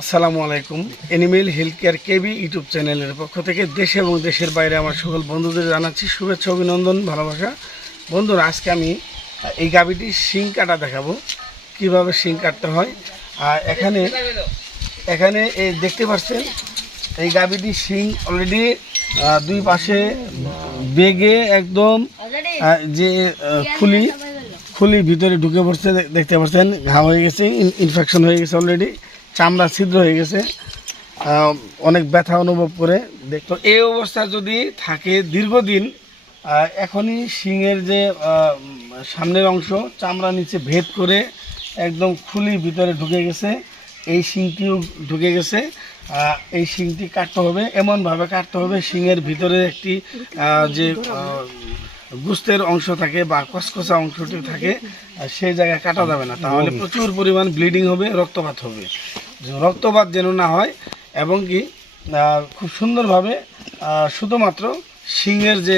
আসসালামু আলাইকুম। Animal health care K B চ্যানেলের পক্ষ থেকে দেশে এবং দেশের বাইরে আমার সকল বন্ধুদের জানাচ্ছি শুভেচ্ছা অভিনন্দন ভালোবাসা। বন্ধুরা আজকে আমি এই গাবিটির শিং কাটা দেখাবো। কীভাবে শিং কাটতে হয়? আর এখানে এখানে এই দেখতে পাচ্ছেন এই গাবিটির শিং অলরেডি দুই পাশে বেগে একদম যে খুলি খুলি ভিতরে ঢুকে পড়ছে দেখতে পাচ্ছেন ঘা হয়ে গেছে ইনফেকশন হয়ে গেছে অলরেডি চামড়া ছিদ্র হয়ে গেছে। অনেক ব্যথা অনুভব করে। দেখতো এই অবস্থা যদি থাকে দীর্ঘদিন এখনই শিংয়ের যে সামনের অংশ চামড়া নিচে ভেদ করে একদম খুলি ভিতরে ঢুকে গেছে। এই শিংটিও ঢুকে গেছে। এই শিংটি কাটতে হবে এমনভাবে কাটতে হবে শিংয়ের ভিতরে একটি যে গুস্তের অংশ থাকে বা কসকসা অংশটি থাকে সেই জায়গায় কাটা যাবে না। তাহলে প্রচুর পরিমাণ ব্লিডিং হবে রক্তপাত হবে। রক্তপাত যেন না হয় এবং কি খুব সুন্দরভাবে শুধুমাত্র শিংয়ের যে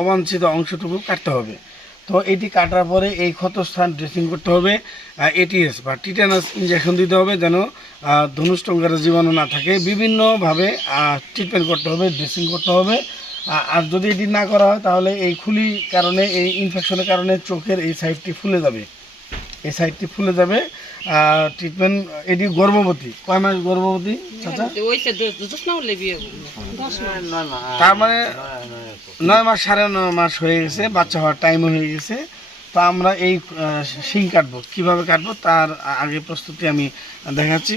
অবাঞ্ছিত অংশটুকু কাটতে হবে। তো এটি কাটার পরে এই ক্ষতস্থান ড্রেসিং করতে হবে এটিএস বা টিটানাস ইঞ্জেকশন দিতে হবে যেন আহ, ধনুষ্টঙ্গারের জীবাণু না থাকে। বিভিন্নভাবে ট্রিটমেন্ট করতে হবে ড্রেসিং করতে হবে। আর যদি এটি না করা হয় তাহলে এই খুলি কারণে এই ইনফেকশনের কারণে চোখের এই সাইডটি ফুলে যাবে। এই সাইডটি ফুলে যাবে। ট্রিটমেন্ট এটি গর্ভবতী। কয় মাস গর্ভবতী চাচা? বিয়ে তার মানে নয় মাস। সাড়ে নয় মাস হয়ে গেছে বাচ্চা হওয়ার টাইম হয়ে গেছে। তো আমরা এই শিং কাটবো। কীভাবে কাটবো? তার আগে প্রস্তুতি আমি দেখাচ্ছি।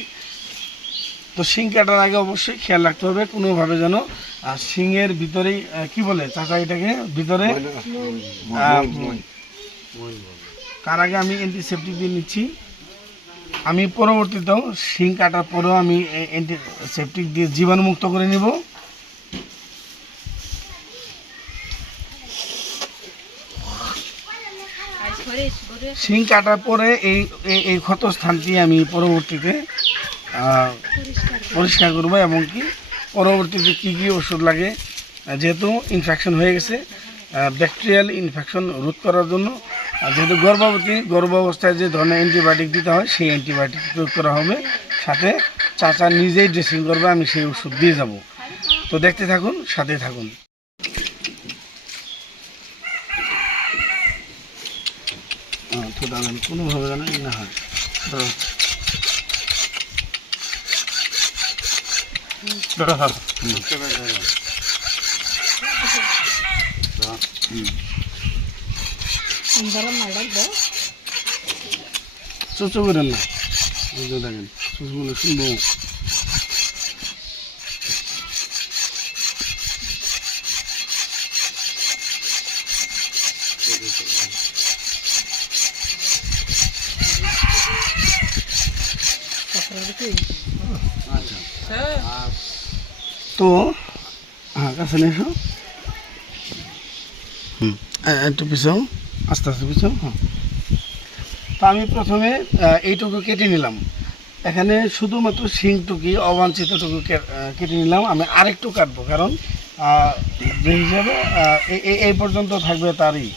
তো শিং কাটার আগে অবশ্যই খেয়াল রাখতে হবে কোনোভাবে যেন শিংয়ের ভিতরেই কি বলে চাচা এটাকে? ভিতরে? তার আগে আমি অ্যান্টিসেপটিক দিয়ে নিচ্ছি। আমি পরবর্তীতেও শিং কাটার পরেও আমি অ্যান্টিসেপটিক দিয়ে জীবাণুমুক্ত করে নিব। শিং কাটার পরে এই, এই- এই ক্ষত স্থানটি আমি পরবর্তীতে পরিষ্কার করব এবং কি পরবর্তীতে কী কী ওষুধ লাগে যেহেতু ইনফেকশন হয়ে গেছে ব্যাকটেরিয়াল ইনফেকশন রোধ করার জন্য। আর যেহেতু গর্ভবতী গর্ভাবস্থায় যে ধরনের অ্যান্টিবায়োটিক দিতে হয় সেই অ্যান্টিবায়োটিক প্রয়োগ করা হবে। সাথে চাচা নিজেই ড্রেসিং করবে আমি সেই ওষুধ দিয়ে যাব। তো দেখতে থাকুন সাথে থাকুন। কোনোভাবে যেন না হয়। ধরো। হুম। হুম। চুচু করেন না বুঝতে থাকেন চুচু বলে শুনব তো হ্যাঁ কাছে নিয়ে একটু পিছাও আস্তে আস্তে পিছাও হ্যাঁ। তো আমি প্রথমে এইটুকু কেটে নিলাম। এখানে শুধুমাত্র শিংটুকি অবাঞ্ছিতটুকু কেটে নিলাম। আমি আরেকটু কাটবো, কারণ হিসাবে এই পর্যন্ত থাকবে তারই।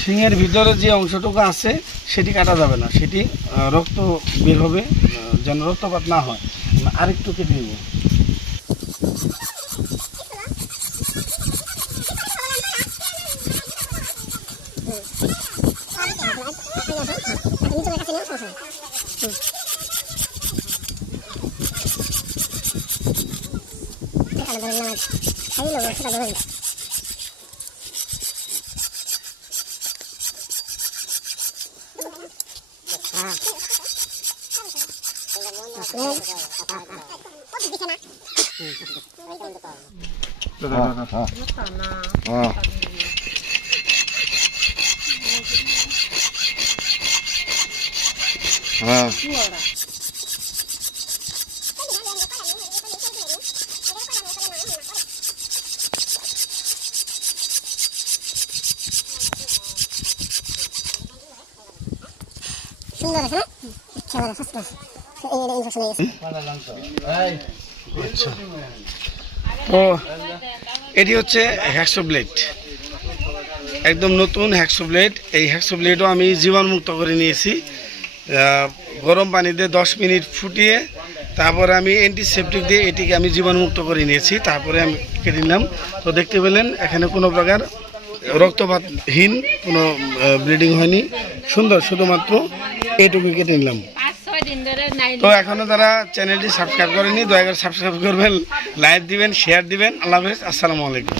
শিঙের ভিতরে যে অংশটুকু আছে, সেটি কাটা যাবে না। সেটি রক্ত বের হবে যেন রক্তপাত না হয়। আরেকটু কেটে নেব। Ah. Ah. Ah. Ah. তো এটি হচ্ছে হ্যাক্সো ব্লেড একদম নতুন হ্যাক্সো ব্লেড এই হ্যাক্সো ব্লেডও আমি জীবাণুমুক্ত করে নিয়েছি। গরম পানিতে দশ মিনিট ফুটিয়ে তারপরে আমি অ্যান্টিসেপটিক দিয়ে এটিকে আমি জীবাণুমুক্ত করে নিয়েছি। তারপরে আমি কেটে নিলাম তো দেখতে পেলেন এখানে কোনো প্রকার রক্তপাতহীন কোনো ব্লিডিং হয়নি। সুন্দর শুধুমাত্র এইটুকু কেটে নিলাম। তো এখনও তারা চ্যানেলটি সাবস্ক্রাইব করেনি দয়া করে সাবস্ক্রাইব করবেন লাইক দিবেন শেয়ার দিবেন। আল্লাহ হাফেজ আসসালামু আলাইকুম।